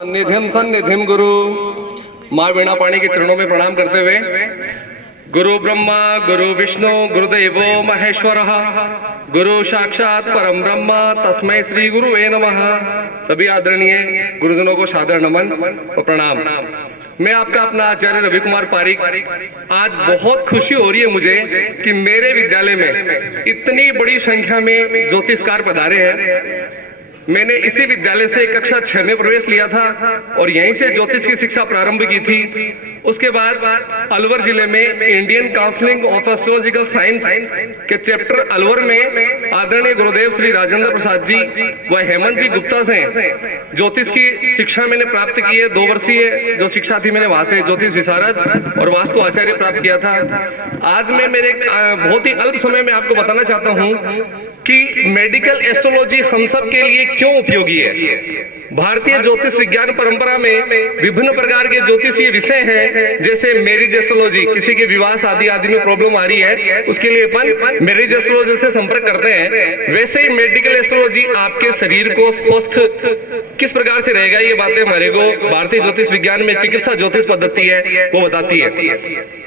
निधिम सन्निधिम गुरु माँ वीणा पाणी के चरणों में प्रणाम करते हुए गुरु ब्रह्मा गुरु विष्णु गुरुदेवो महेश्वर गुरु साक्षात परम ब्रह्म तस्मै श्री गुरुवे नमः। सभी आदरणीय गुरुजनों को सादर नमन और प्रणाम। मैं आपका अपना आचार्य रवि कुमार पारिक। आज बहुत खुशी हो रही है मुझे कि मेरे विद्यालय में इतनी बड़ी संख्या में ज्योतिषकार पधारे हैं। मैंने इसी विद्यालय से कक्षा 6 में प्रवेश लिया था और यहीं से ज्योतिष की शिक्षा प्रारंभ की थी। उसके बाद अलवर जिले में Indian counselling of astrological science के चैप्टर अलवर में आदरणीय गुरुदेव श्री राजेंद्र प्रसाद जी व हेमंत जी गुप्ता से ज्योतिष की शिक्षा मैंने प्राप्त की है। 2 वर्षीय जो शिक्षा थी मैंने वहां से ज्योतिष विशारद और वास्तु आचार्य प्राप्त किया था। आज मैं मेरे बहुत ही अल्प समय में आपको बताना चाहता हूँ कि मेडिकल एस्ट्रोलॉजी हम सब के लिए क्यों उपयोगी है। भारतीय ज्योतिष विज्ञान परंपरा में विभिन्न प्रकार के ज्योतिषीय विषय हैं, जैसे मैरिज एस्ट्रोलॉजी, किसी के विवाह शादी आदि में प्रॉब्लम आ रही है उसके लिए अपन मैरिज एस्ट्रोलॉजी से संपर्क करते हैं। वैसे ही मेडिकल एस्ट्रोलॉजी आपके शरीर को स्वस्थ किस प्रकार से रहेगा ये बातें हमारे को भारतीय ज्योतिष विज्ञान में चिकित्सा ज्योतिष पद्धति है वो बताती है।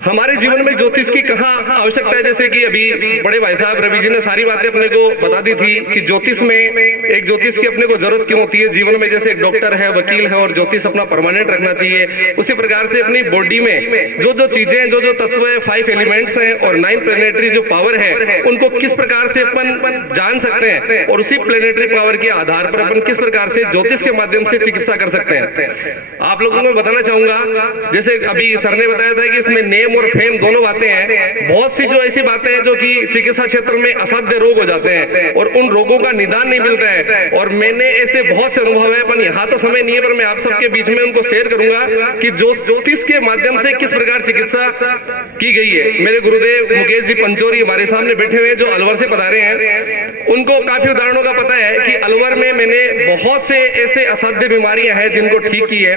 हमारे जीवन में ज्योतिष की कहाँ आवश्यकता है, जैसे कि अभी बड़े भाई साहब रवि जी ने सारी बातें अपने को बता दी थी कि ज्योतिष में एक ज्योतिष की अपने को जरूरत क्यों होती है जीवन में। जैसे एक डॉक्टर है, वकील है और ज्योतिष अपना परमानेंट रखना चाहिए, उसी प्रकार से अपनी बॉडी में जो जो चीजें जो जो तत्व है, 5 एलिमेंट्स हैं और 9 प्लेनेटरी जो पावर है उनको किस प्रकार से अपन जान सकते हैं और उसी प्लेनेटरी पावर के आधार पर अपन किस प्रकार से ज्योतिष के माध्यम से चिकित्सा कर सकते हैं। आप लोगों को मैं बताना चाहूंगा, जैसे अभी सर ने बताया था कि इसमें नेम और फेम दोनों बातें हैं। बहुत सी जो ऐसी बातें हैं जो कि चिकित्सा क्षेत्र में असाध्य रोग हो जाते हैं और उन रोगों का निदान नहीं मिलता है। और मैंने ऐसे बहुत से अनुभव है, पर यहाँ तो समय नहीं है, पर मैं आप सबके बीच में उनको शेयर करूंगा कि ज्योतिष के माध्यम से किस प्रकार चिकित्सा की गई है। मेरे गुरुदेव मुकेश जी पंचोरी हमारे सामने बैठे हुए जो अलवर से पधारे हैं, उनको काफी उदाहरणों का पता है कि अलवर में मैंने बहुत से ऐसे असाध्य बीमारियां हैं जिनको ठीक की है।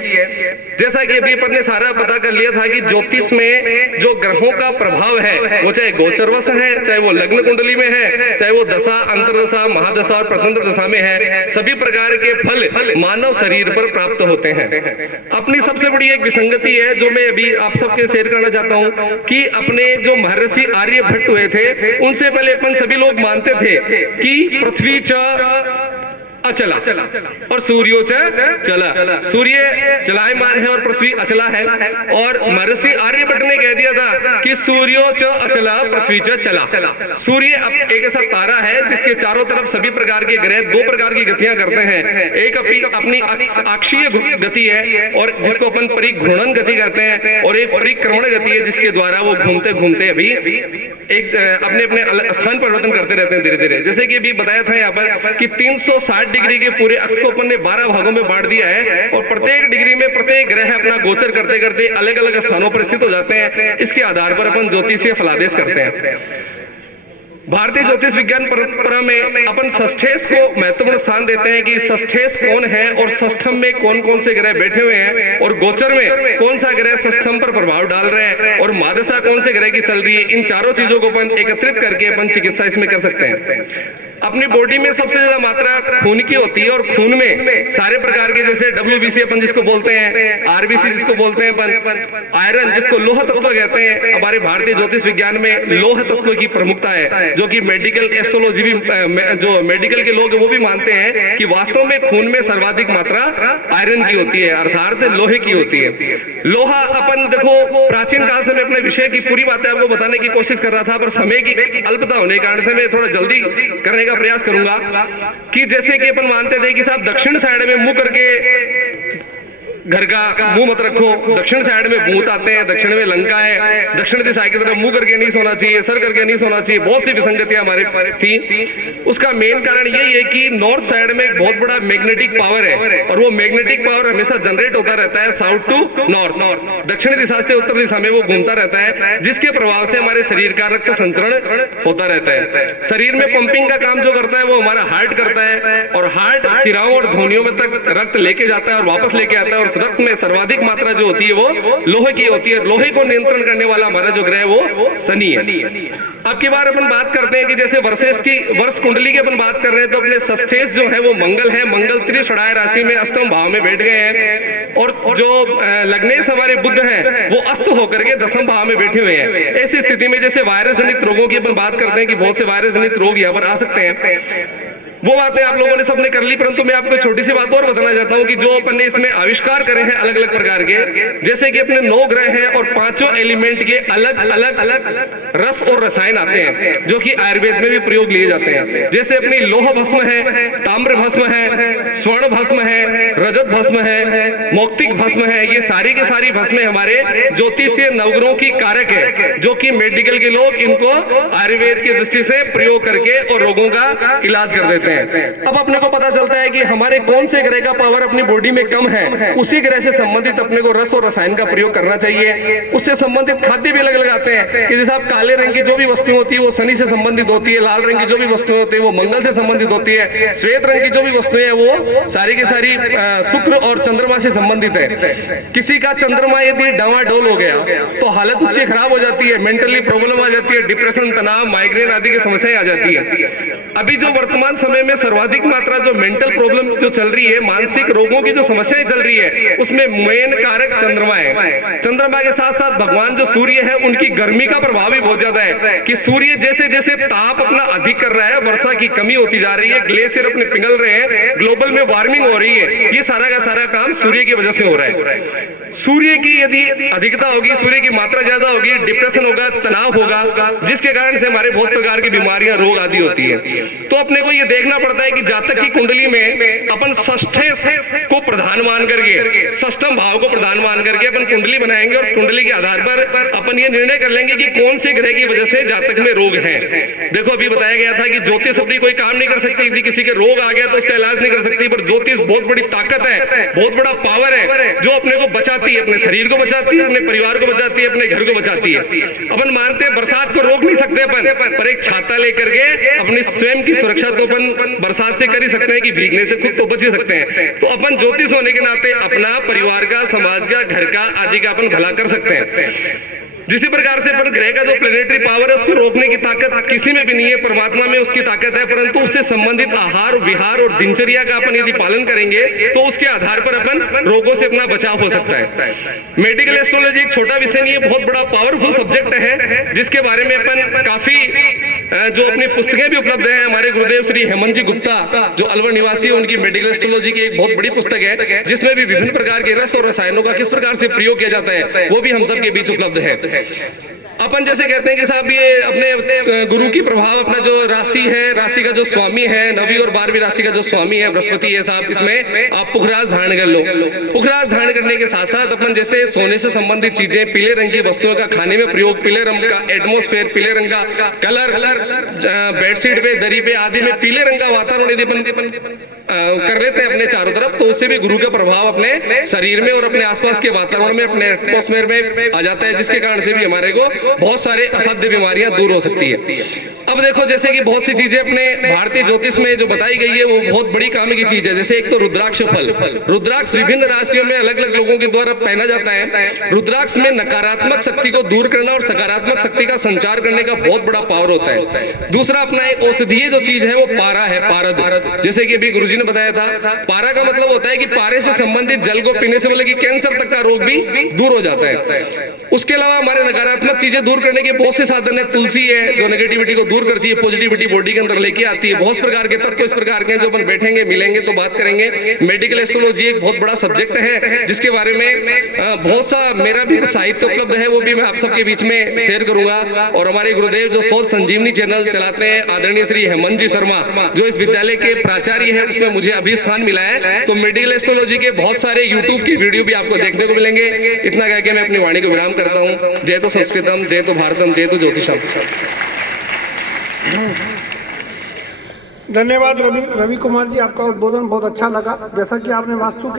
जैसा कि अभी अपन ने सारा पता कर लिया था कि ज्योतिष में जो ग्रहों का प्रभाव है वो चाहे गोचरवश है, चाहे वो लग्न कुंडली में है, चाहे वो दशा अंतरदशा महादशा और प्रतंत्र दशा में है, सभी प्रकार के फल मानव शरीर पर प्राप्त होते हैं। अपनी सबसे बड़ी एक विसंगति है जो मैं अभी आप सबके शेयर करना चाहता हूं कि अपने जो महर्षि आर्यभट्ट हुए थे उनसे पहले अपन सभी लोग मानते थे कि पृथ्वी च अचला और सूर्यो च चला, सूर्य चलायमान है और पृथ्वी अचला है। और महर्षि आर्यभट्ट ने कह दिया था कि सूर्यो च अचला पृथ्वी च चला। सूर्य एक ऐसा तारा है जिसके चारों तरफ सभी प्रकार के ग्रह 2 प्रकार की गतियां करते हैं। एक अपनी अक्षीय गति है और जिसको अपन परिघूर्णन गति कहते हैं, और एक परिक्रमण गति है जिसके द्वारा वो घूमते घूमते अभी एक अपने अपने स्थान परिवर्तन करते रहते हैं धीरे धीरे। जैसे कि अभी बताया था यहाँ पर कि 360 डिग्री के पूरे अक्ष को अपन ने 12 भागों में बांट दिया है और प्रत्येक डिग्री में प्रत्येक ग्रह अपना गोचर करते करते अलग अलग स्थानों पर स्थित हो जाते हैं। इसके आधार पर अपन ज्योतिषीय फलादेश करते हैं। भारतीय ज्योतिष विज्ञान परंपरा में अपन षष्ठेश को महत्वपूर्ण स्थान देते हैं कि षष्ठेश कौन है और षष्ठम में कौन कौन से ग्रह बैठे हुए हैं और गोचर में कौन सा ग्रह षष्ठम पर प्रभाव डाल रहे हैं और महादशा कौन से ग्रह की चल रही है। इन चारों चीजों को अपन एकत्रित करके अपन चिकित्सा इसमें कर सकते हैं। अपनी बॉडी में सबसे ज्यादा मात्रा खून की होती है और खून में सारे प्रकार के जैसे WBC अपन जिसको बोलते हैं, RBC जिसको बोलते हैं अपन, आयरन जिसको लोह तत्व कहते हैं। हमारे भारतीय ज्योतिष विज्ञान में लोह तत्व की प्रमुखता है जो कि मेडिकल एस्ट्रोलॉजी भी जो मेडिकल के लोग वो भी मानते हैं कि वास्तव में खून में सर्वाधिक मात्रा आयरन की होती है, अर्थात लोहे की होती है। लोहा अपन देखो प्राचीन काल से मैं अपने विषय की पूरी बातें आपको बताने की कोशिश कर रहा था, पर समय की अल्पता होने के कारण से मैं थोड़ा जल्दी करने का प्रयास करूंगा कि जैसे कि अपन मानते थे कि साहब दक्षिण साइड में मुंह करके घर का मुंह मत रखो, दक्षिण साइड में भूत आते हैं, दक्षिण में लंका है, दक्षिण दिशा की तरफ मुंह करके नहीं सोना चाहिए, सर करके नहीं सोना चाहिए। बहुत सी विसंगतियां हमारे थी। उसका मेन कारण यही है कि नॉर्थ साइड में एक बहुत बड़ा मैग्नेटिक पावर है और वो मैग्नेटिक पावर हमेशा जनरेट होता रहता है साउथ टू नॉर्थ, दक्षिण दिशा से उत्तर दिशा में वो घूमता रहता है, जिसके प्रभाव से हमारे शरीर का रक्त संचरण होता रहता है। शरीर में पंपिंग का काम जो करता है वो हमारा हार्ट करता है और हार्ट सिराओं और ध्वनियों में तक रक्त लेके जाता है और वापस लेके आता है और उस रक्त में सर्वाधिक मात्रा जो होती है वो लोहे की होती है। लोहे को नियंत्रण करने वाला हमारा जो ग्रह है वो शनि है। अब की बार अपन बात करते हैं कि जैसे वर्ष कुंडली की अपन बात कर रहे हैं तो अपने षष्ठेश जो है वो मंगल है। मंगल त्रिषणाय राशि में अष्टम भाव में बैठ गए हैं और जो लग्नेश हमारे बुध हैं वो अस्त होकर के दसम भाव में बैठे हुए हैं। ऐसी स्थिति में जैसे वायरस जनित रोगों की अपन बात करते हैं कि बहुत से वायरस जनित रोग यहाँ पर आ सकते हैं, वो बातें आप लोगों ने सबने कर ली, परंतु मैं आपको छोटी सी बात और बताना चाहता हूं कि जो अपन ने इसमें आविष्कार करे हैं अलग अलग प्रकार के, जैसे कि अपने 9 ग्रह हैं और 5 एलिमेंट के अलग अलग रस और रसायन आते हैं जो कि आयुर्वेद में भी प्रयोग लिए जाते हैं। जैसे अपनी लोह भस्म है, ताम्र भस्म है, स्वर्ण भस्म है, रजत भस्म है, मौक्तिक भस्म है। ये सारी की सारी भस्में हमारे ज्योतिषीय नवग्रहों की कारक है जो कि मेडिकल के लोग इनको आयुर्वेद की दृष्टि से प्रयोग करके और रोगों का इलाज कर देते हैं। अब अपने को पता चलता है कि हमारे कौन से ग्रह का पावर अपनी बॉडी में कम है, उसी ग्रह से संबंधित अपने को रस और रसायन का प्रयोग करना चाहिए। उससे संबंधित खाद्य भी अलग अलग आते हैं कि जैसे आप काले रंग की जो भी वस्तु होती है वो शनि से संबंधित होती है, लाल रंग की जो भी वस्तुएं होती है वो मंगल से संबंधित होती है, श्वेत रंग की जो भी वस्तुएं हैं वो सारी की सारी शुक्र और चंद्रमा से संबंधित है। किसी का चंद्रमा यदि डावाडोल हो गया तो हालत उसकी खराब हो जाती है, मेंटली प्रॉब्लम आ जाती है, डिप्रेशन, तनाव, माइग्रेन आदि की समस्याएं आ जाती है। अभी जो वर्तमान समय में सर्वाधिक मात्रा जो मेंटल प्रॉब्लम जो चल रही है, मानसिक रोगों की जो समस्याएं चल रही है, उसमें मेन कारक चंद्रमा है। चंद्रमा के साथ साथ भगवान जो सूर्य है उनकी गर्मी का प्रभाव भी बहुत ज्यादा है कि सूर्य जैसे जैसे ताप अपना अधिक कर रहा है, वर्षा की कमी होती जा रही है, ग्लेशियर अपने पिघल रहे हैं, ग्लोबल में वार्मिंग हो रही है। ये सारा का सारा काम सूर्य की वजह से हो रहा है। सूर्य की यदि अधिकता होगी, सूर्य की मात्रा ज्यादा होगी, डिप्रेशन होगा, तनाव होगा, जिसके कारण से हमारे बहुत प्रकार की बीमारियां, रोग आदि होती है। तो अपने को ये देखना पड़ता है कि जातक की कुंडली में अपन षष्ठेश को प्रधान मान करके, षष्ठम भाव को प्रधान मान करके अपन कुंडली बनाएंगे और उस कुंडली के आधार पर अपन ये निर्णय कर लेंगे कि कौन से ग्रह की वजह से जातक में रोग है। देखो अभी बताया गया था कि ज्योतिष अपनी कोई काम नहीं कर सकती, यदि किसी के रोग आ गया तो उसका इलाज नहीं कर सकती, पर ज्योतिष बहुत बड़ी ताकत है, बहुत बड़ा पावर है जो अपने को बचाती है, अपने शरीर को बचाती है, अपने परिवार को बचाती है, अपने घर को बचाती है। अपन मानते हैं बरसात को रोक नहीं सकते अपन, पर एक छाता लेकर के अपनी स्वयं की सुरक्षा तो अपन बरसात से कर ही सकते हैं कि भीगने से खुद तो बच ही सकते हैं। तो अपन ज्योतिष होने के नाते अपना परिवार का, समाज का, घर का आदि का अपन भला कर सकते हैं। जिसी प्रकार से पर ग्रह का जो प्लेनेटरी पावर है उसको रोकने की ताकत किसी में भी नहीं है, परमात्मा में उसकी ताकत है, परंतु उससे संबंधित आहार, विहार और दिनचर्या का अपन यदि पालन करेंगे तो उसके आधार पर अपन रोगों से अपना बचाव हो सकता है। मेडिकल एस्ट्रोलॉजी एक छोटा विषय नहीं है, बहुत बड़ा पावरफुल सब्जेक्ट है जिसके बारे में अपन काफी जो अपनी पुस्तकें भी उपलब्ध है। हमारे गुरुदेव श्री हेमंत जी गुप्ता जो अलवर निवासी है, उनकी मेडिकल एस्ट्रोलॉजी की एक बहुत बड़ी पुस्तक है जिसमें भी विभिन्न प्रकार के रस और रसायनों का किस प्रकार से प्रयोग किया जाता है वो भी हम सबके बीच उपलब्ध है। अपन जैसे कहते हैं कि साहब ये अपने गुरु की प्रभाव, अपना जो राशि है, राशि का जो स्वामी है, 9वीं और 12वीं राशि का जो स्वामी है बृहस्पति है साहब, इसमें आप पुखराज धारण कर लो। पुखराज धारण करने के साथ साथ अपन जैसे सोने से संबंधित चीजें, पीले रंग की वस्तुओं का खाने में प्रयोग, पीले रंग का एटमोस्फेयर, पीले रंग का कलर बेडशीट पे, दरी पे आदि में पीले रंग का वातावरण यदि अपन कर लेते हैं अपने चारों तरफ, तो उससे भी गुरु का प्रभाव अपने शरीर में और अपने आसपास के वातावरण में, अपने एटमोस्फेयर में आ जाता है, जिसके कारण से भी हमारे को बहुत सारे असाध्य बीमारियां दूर हो सकती है। अब देखो जैसे कि बहुत सी चीजें अपने भारतीय ज्योतिष में जो बताई गई है वो बहुत बड़ी काम की चीज है। जैसे एक तो रुद्राक्ष फल, रुद्राक्ष विभिन्न राशियों में अलग अलग लोगों के द्वारा पहना जाता है। रुद्राक्ष में नकारात्मक शक्ति को दूर करना और सकारात्मक शक्ति का संचार करने का बहुत बड़ा पावर होता है। दूसरा अपना एक औषधीय जो चीज है वो पारा है, पारद। जैसे कि अभी गुरुजी ने बताया था, पारा का मतलब होता है कि पारे से संबंधित जल को पीने से बोले कि कैंसर तक का रोग भी दूर हो जाता है। उसके अलावा हमारे नकारात्मक चीजें दूर करने के बहुत से साधन है। तुलसी है जो नेगेटिविटी को दूर करती है, पॉजिटिविटी बॉडी के अंदर लेके आती है। बहुत प्रकार के तत्व इस प्रकार के जो अपन बैठेंगे, मिलेंगे तो बात करेंगे। मेडिकल एस्ट्रोलॉजी एक बहुत बड़ा सब्जेक्ट है जिसके बारे में बहुत सा मेरा भी कुछ साहित्य उपलब्ध है, वो भी मैं आप सबके बीच में शेयर करूंगा। और हमारे गुरुदेव जो सोल संजीवनी चैनल चलाते हैं, आदरणीय श्री हेमंत जी शर्मा जो इस विद्यालय के प्राचार्य है, उसमें मुझे अभी स्थान मिला है। तो मेडिकल एस्ट्रोलॉजी के बहुत सारे यूट्यूब की वीडियो भी आपको देखने को मिलेंगे। इतना कह के मैं अपनी वाणी को विराम करता हूँ। जय तो संस्कृतम, जय तो भारतम, जय तो ज्योतिषम। धन्यवाद रवि कुमार जी, आपका उद्बोधन बहुत अच्छा लगा। जैसा कि आपने वास्तु